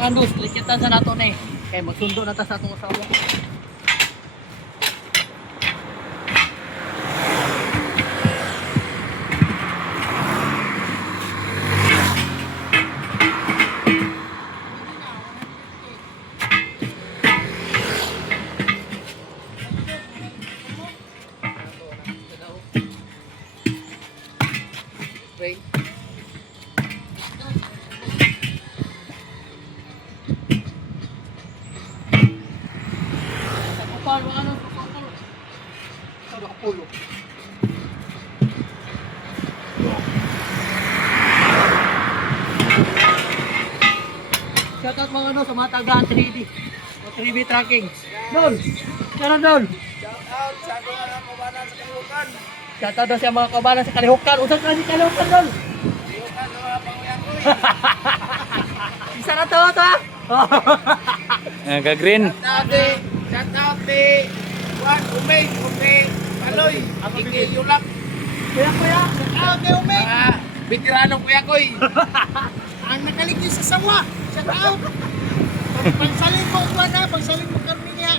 Mga andus, likitan sa nato na eh. Kaya magsundo na ta sa atong asawa. Okay. Kapal, mga ano, kapal. Ano, kapulo. Shoutout mga ano sa mga taga 3D. O 3D tracking. Dol! Meron Dol! Shoutout sa mga kabanan sa Kalihukan. Shoutout daw sa mga kabanan sa Kalihukan. Usap ka ni Kalihukan Dol! Kalihukan na mga panguyan ko. Isa na to ha? Ka-green. Shoutout ni Juan Umay, Paloy, Iki Yulak. Kuya! Shoutout ni Umay. Veteranong kuya koy. Ang nakaligis sa sawa. Shoutout. Pagsaling mo kuha na, pagsaling mo karmi niya.